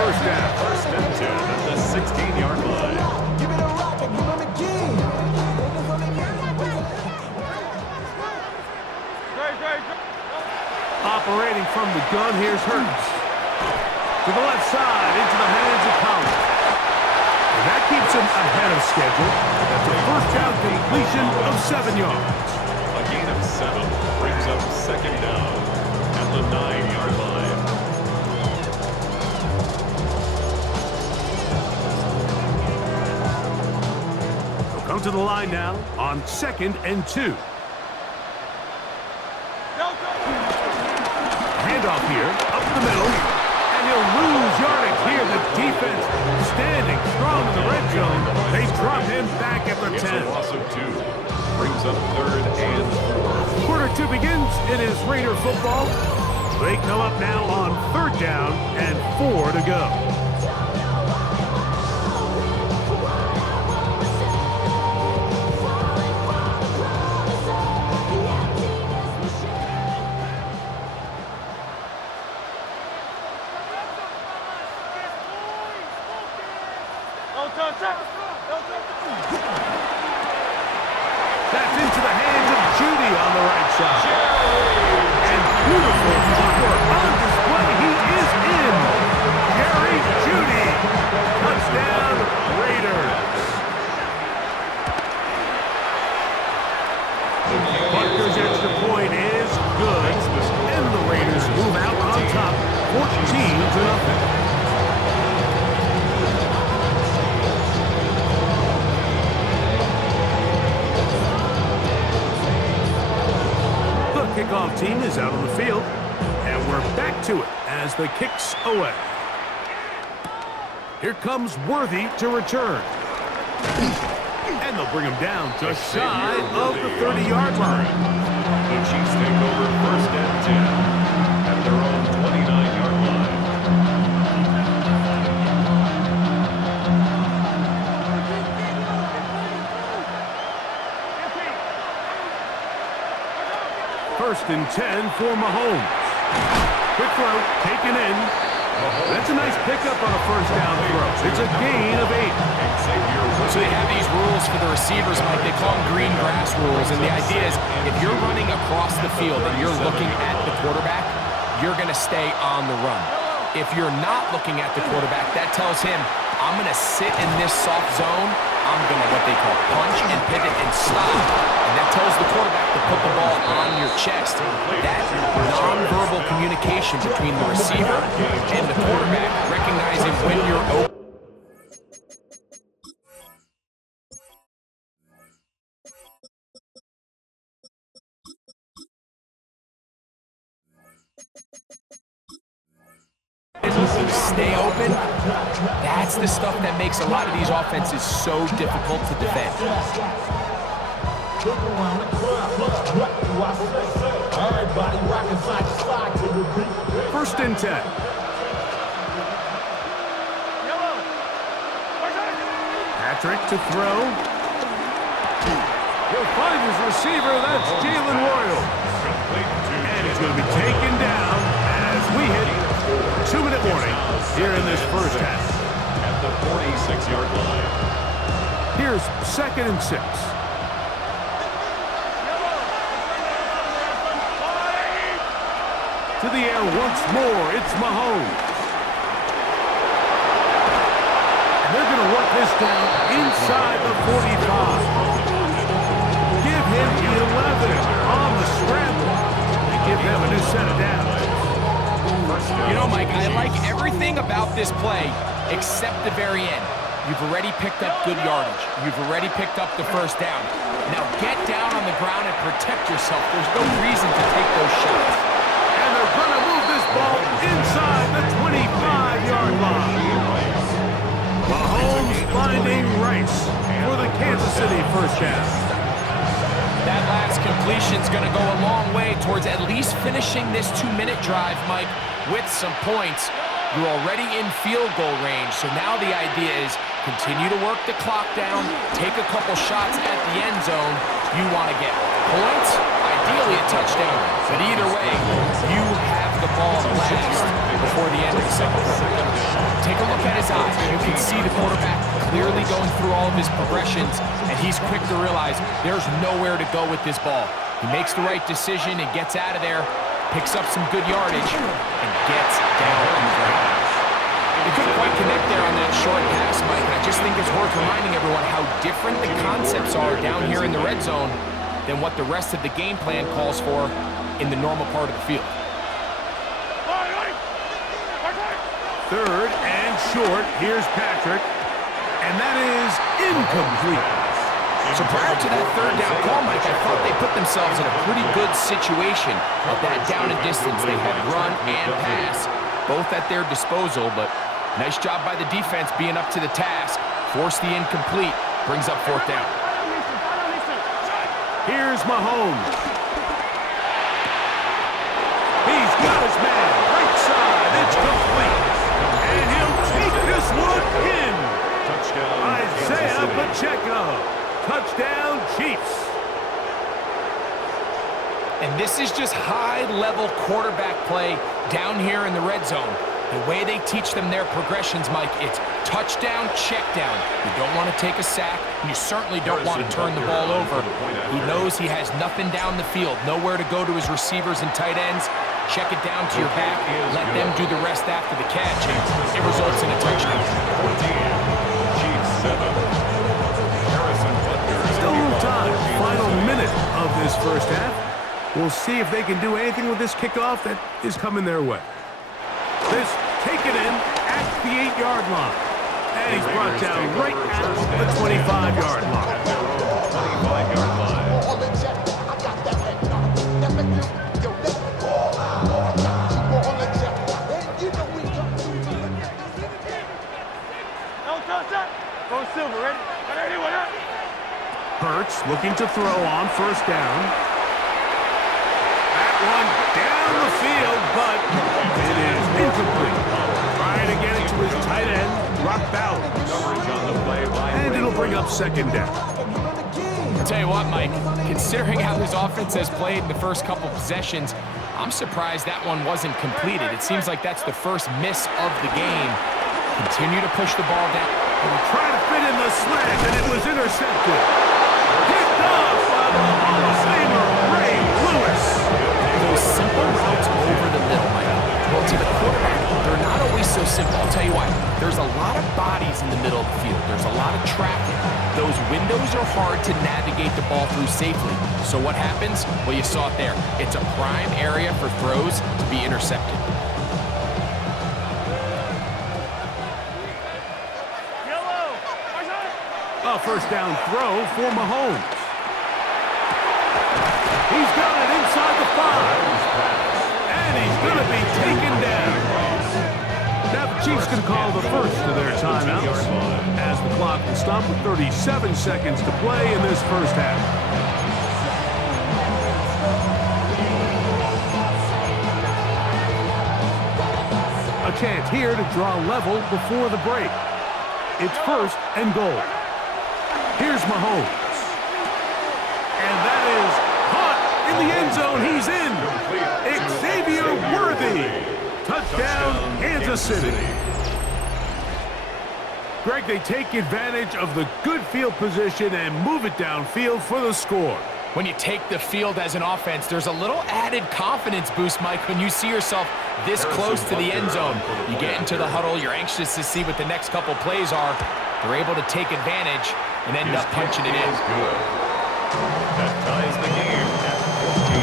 first down. First and 10 at the 16-yard line. Operating from the gun, here's Hurts. To the left side, into the hands of Collins. And that keeps him ahead of schedule. That's a first down completion of 7 yards. A gain of 7 brings up second down at the 9-yard line. He'll come to the line now on 2nd and 2. Handoff here, up the middle, and he'll lose yardage here. The defense standing strong in the red zone. They drop him back at the 10. It's a loss of 2. Brings up 3rd and 4. Quarter 2 begins. It is Raider football. They come up now on 3rd down and 4 to go. That's into the hands of Judy on the right side. And beautiful footwork on display. He is in. Jerry Judy. Touchdown, Raiders. Butker's extra point is good. And the Raiders move out on top, 14-0. Kickoff team is out on the field, and we're back to it as the kick's away. Here comes Worthy to return. And they'll bring him down just shy of the 30-yard line. The Chiefs take over 1st and 10 at their own 29-yard line. First and 10 for Mahomes. Quick throw, taken in. That's a nice pickup on a first down throw. It's a gain of 8. So they have these rules for the receivers, Mike. They call them green grass rules. And the idea is if you're running across the field and you're looking at the quarterback, you're going to stay on the run. If you're not looking at the quarterback, that tells him, I'm going to sit in this soft zone. I'm going to what they call punch and pivot and stop. And that tells the quarterback to put the ball on your chest. That nonverbal communication between the receiver and the quarterback, recognizing when you're open. Stay open. That's the stuff that makes a lot of these offenses so difficult to defend. First and 10. Patrick to throw. He'll find his receiver. That's Jalen Royal. And he's going to be taken down as we hit 2-minute warning here in this first half. At the 46-yard line. Here's 2nd and 6. To the air once more, it's Mahomes. And they're going to work this down inside the 45. Give him 11 on the scramble. They give them a new set of downs. You know, Mike, I like everything about this play except the very end. You've already picked up good yardage. You've already picked up the first down. Now get down on the ground and protect yourself. There's no reason to take those shots. And they're going to move this ball inside the 25-yard line. Mahomes finding Rice for the Kansas City first down. That last completion's going to go a long way towards at least finishing this 2-minute drive, Mike, with some points. You're already in field goal range, so now the idea is continue to work the clock down, take a couple shots at the end zone. You want to get points, ideally a touchdown, but either way, you have the ball last before the end of the second quarter. Take a look at his eyes. You can see the quarterback clearly going through all of his progressions, and he's quick to realize there's nowhere to go with this ball. He makes the right decision and gets out of there, picks up some good yardage, and gets down on the ground. He couldn't quite connect there on that short pass, Mike, and I just think it's worth reminding everyone how different the concepts are down here in the red zone than what the rest of the game plan calls for in the normal part of the field. Third and short. Here's Patrick. And that is incomplete. So prior to that third down call, Mike, I thought they put themselves in a pretty good situation at that down and distance. They had run and pass, both at their disposal, but nice job by the defense being up to the task. Force the incomplete, brings up fourth down. Here's Mahomes. He's got his man. Right side. It's complete. And he'll take this one in. Isaiah Pacheco. Touchdown, Chiefs. And this is just high-level quarterback play down here in the red zone. The way they teach them their progressions, Mike, it's touchdown, check down. You don't want to take a sack, and you certainly don't want to turn the ball over. He knows he has nothing down the field, nowhere to go to his receivers and tight ends. Check it down to your back, let them do the rest after the catch, and it results in a touchdown. Still a little time. Final minute of this first half. We'll see if they can do anything with this kickoff that is coming their way. This taken in at the 8-yard line. And he's brought down right at the 25-yard line. Hurts looking to throw on first down. That one down the field, but it is incomplete. Trying to get it to his tight end, Rock Ballard. And it'll bring up second down. I'll tell you what, Mike, considering how this offense has played in the first couple possessions, I'm surprised that one wasn't completed. It seems like that's the first miss of the game. Continue to push the ball down. And trying to fit in the slant, and it was intercepted. Picked off by the Hall of Famer, Ray Lewis. Those simple routes over the middle, Mike. Well, to the quarterback, they're not always so simple. I'll tell you why. There's a lot of bodies in the middle of the field. There's a lot of traffic. Those windows are hard to navigate the ball through safely. So what happens? Well, you saw it there. It's a prime area for throws to be intercepted. A first down throw for Mahomes. He's got it inside the 5. And he's going to be taken down. Now the Chiefs can call the first of their timeouts as the clock will stop with 37 seconds to play in this first half. A chance here to draw level before the break. It's first and goal. Here's Mahomes. And that is caught in the end zone. He's in. Xavier Worthy. Touchdown, Kansas City. Greg, they take advantage of the good field position and move it downfield for the score. When you take the field as an offense, there's a little added confidence boost, Mike, when you see yourself this close to the end zone. You get into the huddle, you're anxious to see what the next couple plays are. They're able to take advantage and end up punching it in. That ties the game at 14.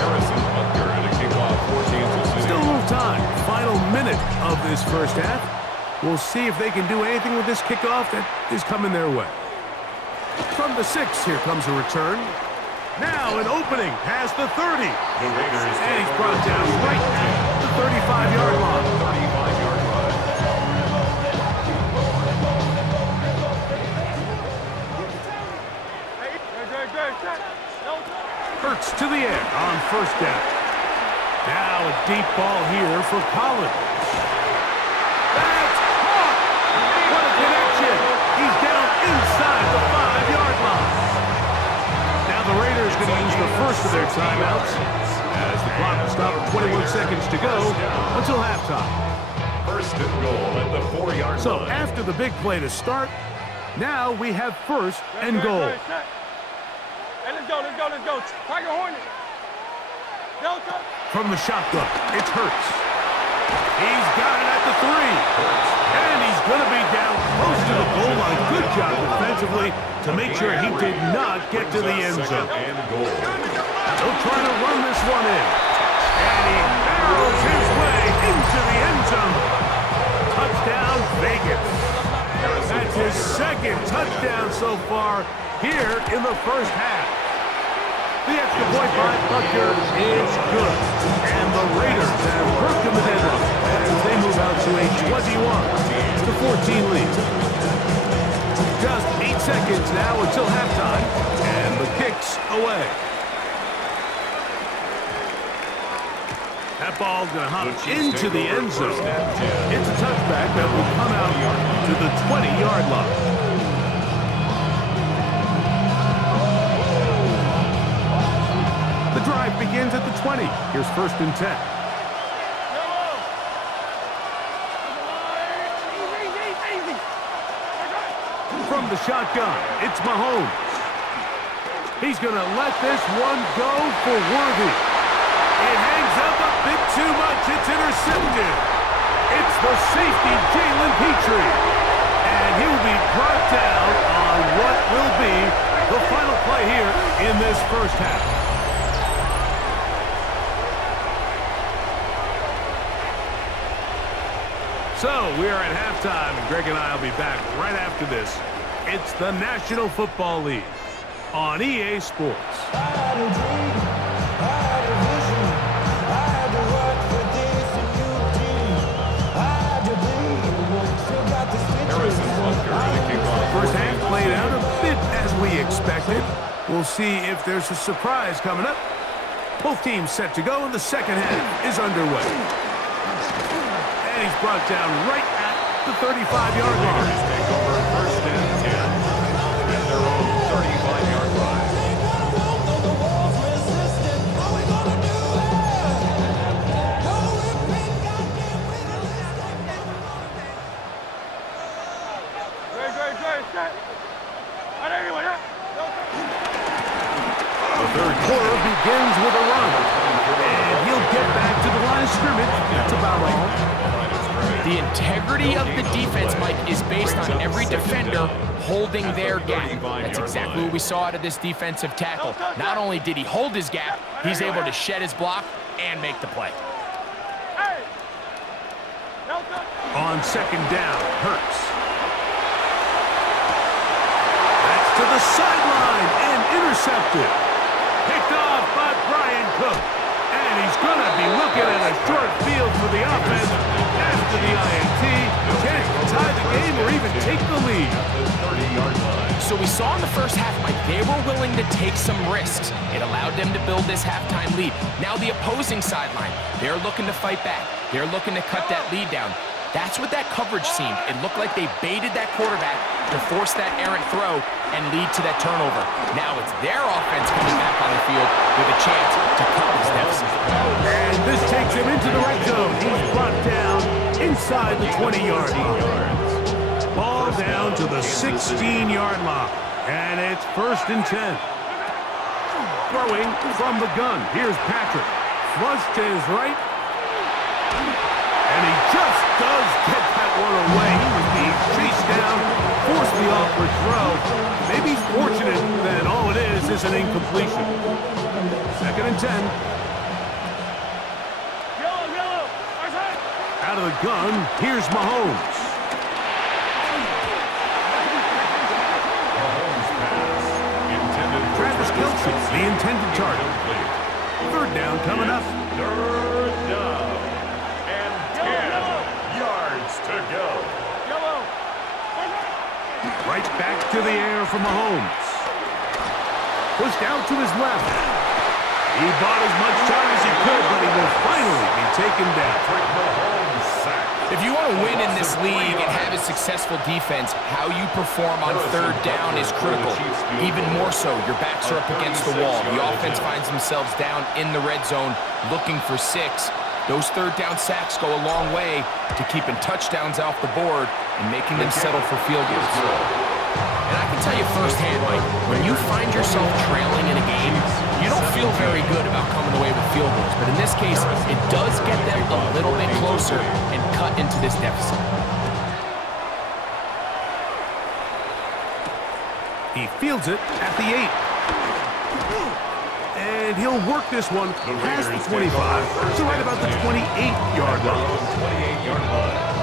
Harrison Butker to kick off 14-6. Still a little time. Final minute of this first half. We'll see if they can do anything with this kickoff that is coming their way. From the 6, here comes a return. Now an opening past the 30. And he's brought down right at the 35-yard line. 35-yard line. Hurts to the air on first down. Now a deep ball here for Collins. That's caught! What a connection! He's down inside the 5-yard line. Now the Raiders going to use the first of their timeouts as the clock will stop at 21 seconds to go until halftime. First and goal at the 4-yard So line. after the big play to start, now we have first and goal. Hey, let's go. Tiger Hornet. Delta. From the shotgun, it's Hurts. He's got it at the 3. And he's going to be down close to the goal line. Good job defensively to make sure he did not get to the end zone. Second and goal. They'll try to run this one in. And he barrels his way into the end zone. Touchdown, Vegas. That's his second touchdown so far here in the first half. The extra point by Butker is good. And the Raiders have broken the deadlock as they move out to a 21-14 lead. Just 8 seconds now until halftime, and the kick's away. That ball's going to hop into the end zone. It's a touchback that will come out to the 20-yard line. The drive begins at the 20. Here's first and 10. From the shotgun, it's Mahomes. He's going to let this one go for Worthy. It hangs up a bit too much. It's intercepted. It's the safety, Jalen Petrie. And he will be brought down on what will be the final play here in this first half. So, we are at halftime, and Greg and I will be back right after this. It's the National Football League on EA Sports. First half played out a bit as we expected. We'll see if there's a surprise coming up. Both teams set to go, and the second half is underway. And he's brought down right at the 35-yard line. Take over first and 10 at their own 35-yard line. The third quarter begins with a run. And he'll get back to the line of scrimmage. That's about all. The integrity of the defense, Mike, is based on every defender holding their gap. That's exactly what we saw out of this defensive tackle. Not only did he hold his gap, he's able to shed his block and make the play. On second down, Hurts. That's to the sideline and intercepted. Picked off by Brian Cook. And he's going to be looking at a short field for the offense after the INT. Can't tie the game or even take the lead. So we saw in the first half, Mike, they were willing to take some risks. It allowed them to build this halftime lead. Now the opposing sideline, they're looking to fight back. They're looking to cut that lead down. That's what that coverage seemed. It looked like they baited that quarterback to force that errant throw and lead to that turnover. Now it's their offense coming back on the field with a chance to cut this deficit. And this takes him into the red zone. He's brought down inside the 20-yard line. Ball down to the 16-yard line. And it's first and 10. Throwing from the gun. Here's Patrick. Flush to his right. And he just does get that one away. He was being chased down, forced the awkward throw. Maybe he's fortunate that all it is an incompletion. Second and 10. Out of the gun, here's Mahomes. Travis Kelce, the intended target. Third down coming up. Third down. And 10 yards to go. Right back to the air for Mahomes. Pushed out to his left. He bought as much time as he could, but he will finally be taken down. Mahomes sacked. If you want to win in this league and have a successful defense, how you perform on third down is critical. Even more so, your backs are up against the wall. The offense finds themselves down in the red zone looking for 6. Those third down sacks go a long way to keeping touchdowns off the board and making them settle for field goals. And I can tell you firsthand, Mike, when you find yourself trailing in a game, you don't feel very good about coming away with field goals. But in this case, it does get them a little bit closer and cut into this deficit. He fields it at the 8. And he'll work this one past the 25 to right about the 28-yard line. 28-yard line.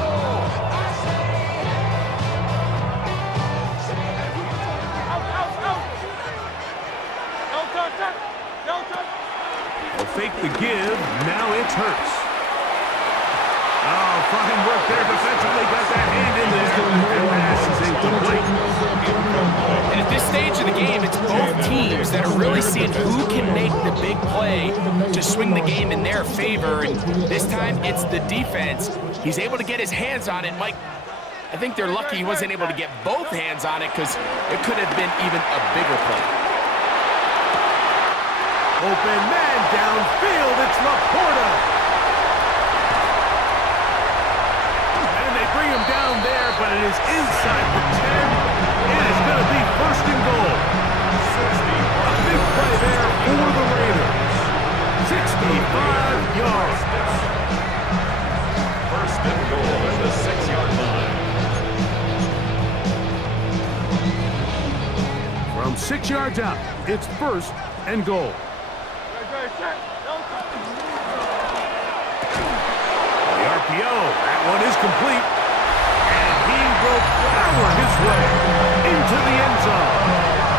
He'll fake the give. Now it's Hurts. Oh, fine work there defensively. Got that hand in there. And pass is incomplete. And at this stage of the game, it's both teams that are really seeing who can make the big play to swing the game in their favor. And this time, it's the defense. He's able to get his hands on it. Mike, I think they're lucky he wasn't able to get both hands on it because it could have been even a bigger play. Open man downfield. It's Laporta. And they bring him down there, but it is inside the 10. It is going to be first and goal. A big play there for the Raiders. 65 yards. First and goal at the 6-yard line. From 6 yards out, it's first and goal. The RPO, that one is complete. And he will power his way into the end zone.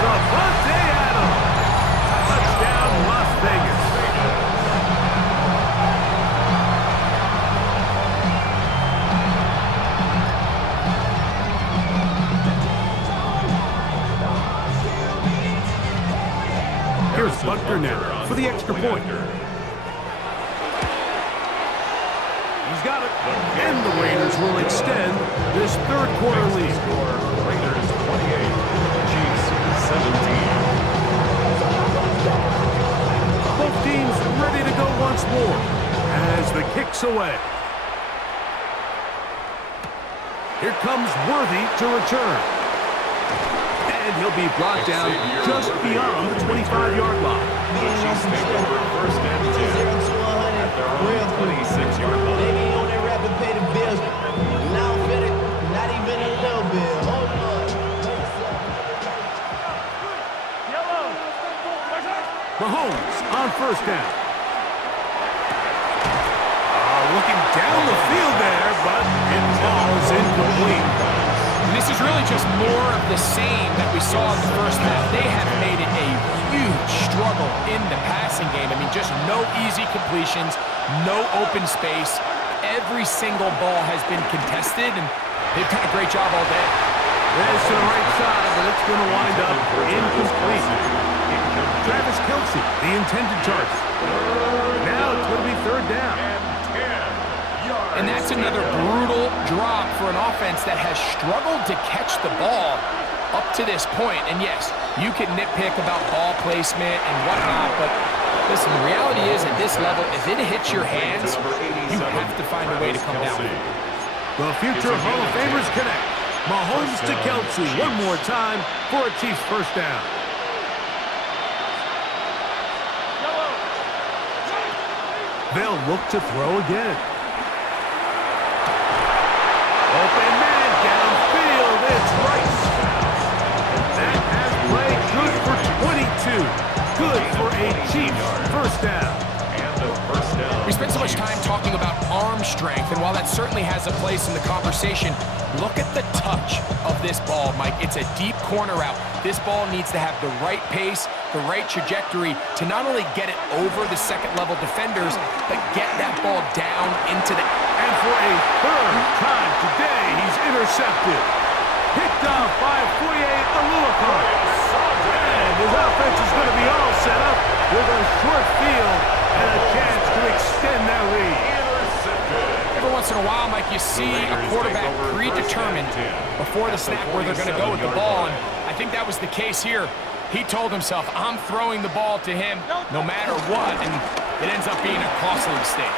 Davante Adams. Touchdown, Las Vegas. Here's Butker now for the extra point. He's got it. And the Raiders will extend this third quarter lead. Raiders 28, Chiefs 17. Both teams ready to go once more as the kick's away. Here comes Worthy to return. And he'll be brought down just beyond the 25-yard line. Chiefs take over first and 10 at their own 26-yard line. They ain't on that rapid pay the bills. Now fit it, not even a little bit. Hold on. Mahomes on first down. Looking down the field there, but it falls incomplete. And this is really just more of the same that we saw in the first half. They have made it a huge struggle in the passing game. I mean, just no easy completions, no open space. Every single ball has been contested, and they've done a great job all day. This to the right side, but it's going to wind up incomplete. Travis Kelce, the intended target. Now it's going to be third down. And that's another brutal drop for an offense that has struggled to catch the ball up to this point. And yes, you can nitpick about ball placement and whatnot, but listen, the reality is at this level, if it hits your hands, you have to find a way to come down with it. The future Hall of Famers connect. Mahomes to Kelce one more time for a Chiefs first down. They'll look to throw again. Open man downfield, it's Rice. That has played good for 22. Good for a Chiefs first down. We spent so much time talking about arm strength, and while that certainly has a place in the conversation, look at the touch of this ball, Mike. It's a deep corner route. This ball needs to have the right pace, the right trajectory to not only get it over the second-level defenders, but get that ball down into the... And for a third time today, he's intercepted. Picked off by Foye Aluakar. And his offense is going to be all set up with a short field and a chance to extend that lead. Every once in in a while, Mike, you see a quarterback predetermined before the snap where they're going to go with the ball, and I think that was the case here. He told himself, I'm throwing the ball to him no matter what, and it ends up being a costly mistake.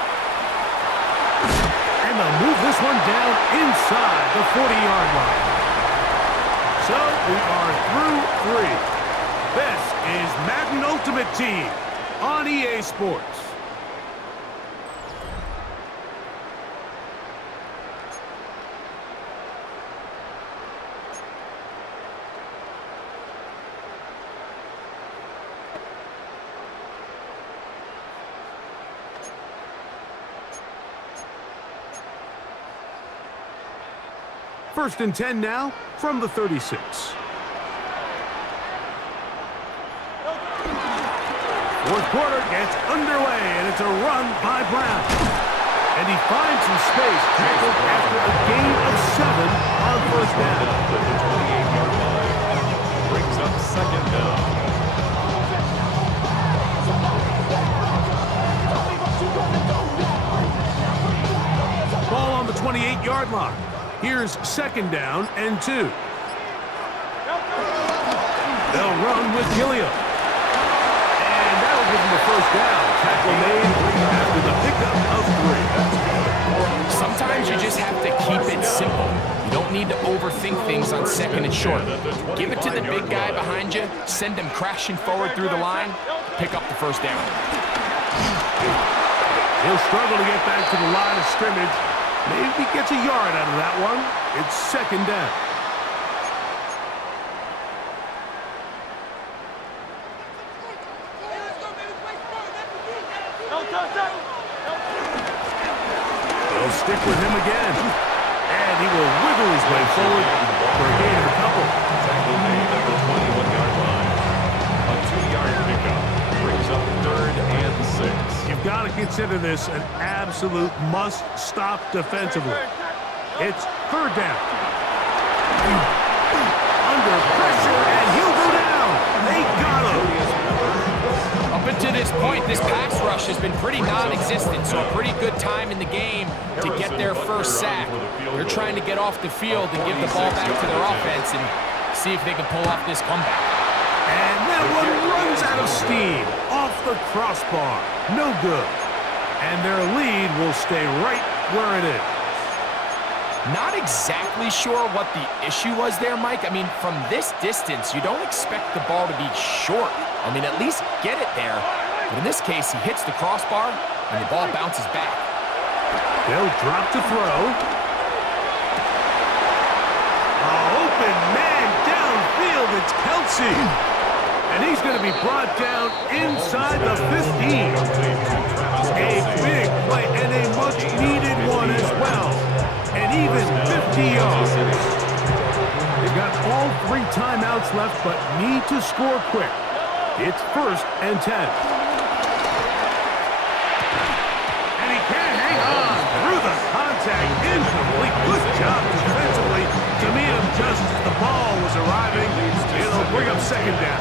And they'll move this one down inside the 40-yard line. So we are through 3. This is Madden Ultimate Team on EA Sports. First and 10 now from the 36. Fourth quarter gets underway, and it's a run by Brown. And he finds some space, tackled after a gain of 7 on first down. At the 28-yard line. Brings up second down. Ball on the 28-yard line. Here's second down and 2. They'll run with Gilliam. And that'll give them a first down. Tackle made after the pickup of 3. Sometimes you just have to keep it simple. You don't need to overthink things on second and short. Give it to the big guy behind you, send him crashing forward through the line, pick up the first down. He'll struggle to get back to the line of scrimmage. Maybe gets a yard out of that one. It's second down. They'll stick with him again. And he will wiggle his way forward for a gain of a couple. Tackle made at the 21-yard line. A 2-yard pickup. Brings up third and 6. You've got to consider this an absolute must-stop defensively. It's third down. Under pressure, and he'll go down. They got him. Up until this point, this pass rush has been pretty non-existent, so a pretty good time in the game to get their first sack. They're trying to get off the field and give the ball back to their offense and see if they can pull off this comeback. And that one runs out of steam off the crossbar. No good. And their lead will stay right where it is. Not exactly sure what the issue was there, Mike. I mean, from this distance, you don't expect the ball to be short. I mean, at least get it there. But in this case, he hits the crossbar, and the ball bounces back. They'll drop to throw. Open man downfield. It's Kelsey. And he's going to be brought down inside the 15. A big play and a much-needed one as well. And even 50 yards. They've got all 3 timeouts left, but need to score quick. It's first and 10. And he can't hang on through the contact. Incomplete. Good job defensively to meet him just as the ball was arriving. It'll bring up second down.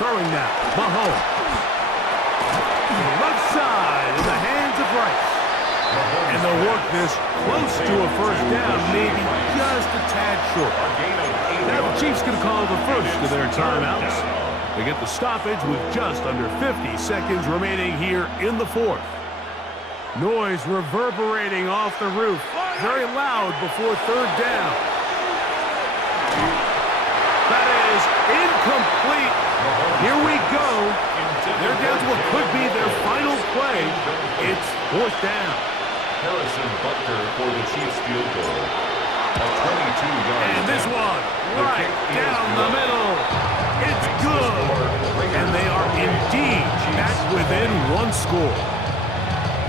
Throwing now, Mahomes. Left side in the hands of Rice. And they'll work this close to a first down, maybe just a tad short. Now the Chiefs going to call the first of their timeouts. They get the stoppage with just under 50 seconds remaining here in the fourth. Noise reverberating off the roof. Very loud before third down. That is incomplete. Here we go. They're down to what could be their final play. It's fourth down. Harrison Butker for the Chiefs field goal. A 22-yard. And this one right down the middle. It's good. And they are indeed back within 1 score.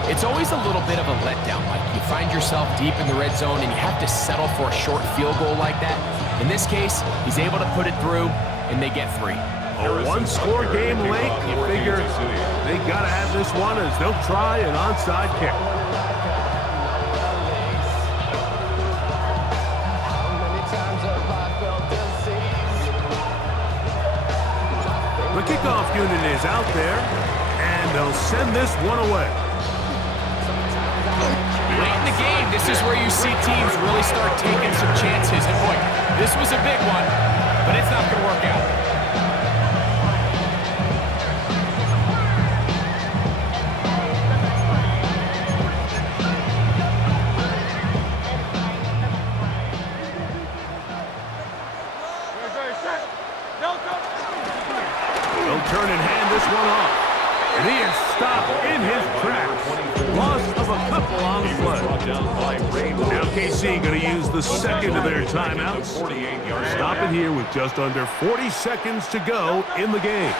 It's always a little bit of a letdown, Mike. You find yourself deep in the red zone and you have to settle for a short field goal like that. In this case, he's able to put it through, and they get 3. A 1-score game late. You figure they got to have this one as they'll try an onside kick. The kickoff unit is out there, And they'll send this one away. Late in the game, this is where you see teams really start taking some chances. And boy, this was a big one, but it's not going to work out. They'll turn and hand this one off. And he is stopped in his tracks. Loss of a couple on the play. Now KC going to use the second of their timeouts. Stop it here with just under 40 seconds to go in the game.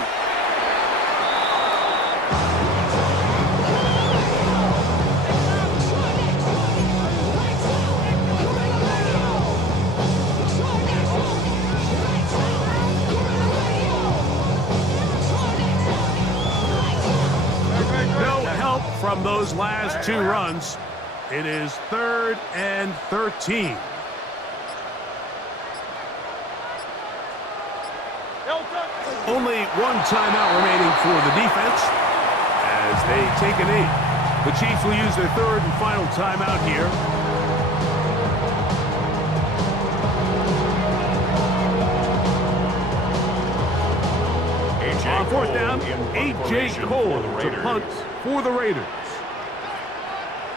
From those last two runs, it is 3rd and 13. Only one timeout remaining for the defense as they take a knee. The Chiefs will use their third and final timeout here. On fourth down, A.J. Cole to punt for the Raiders.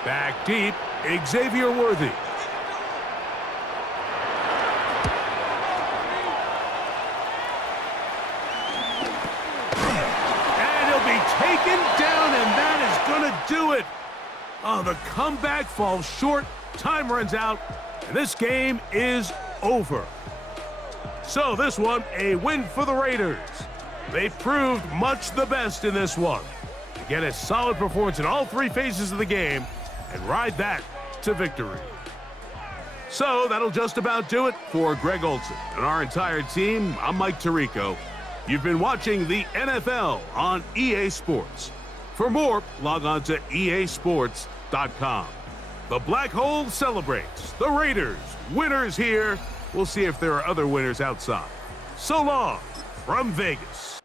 Back deep, Xavier Worthy. And he'll be taken down, and that is going to do it. Oh, the comeback falls short. Time runs out, and this game is over. So this one, a win for the Raiders. They proved much the best in this one. Get a solid performance in all three phases of the game and ride that to victory. So that'll just about do it for Greg Olson and our entire team. I'm Mike Tirico. You've been watching the NFL on EA Sports. For more, log on to easports.com. The Black Hole celebrates. The Raiders, winners here. We'll see if there are other winners outside. So long from Vegas.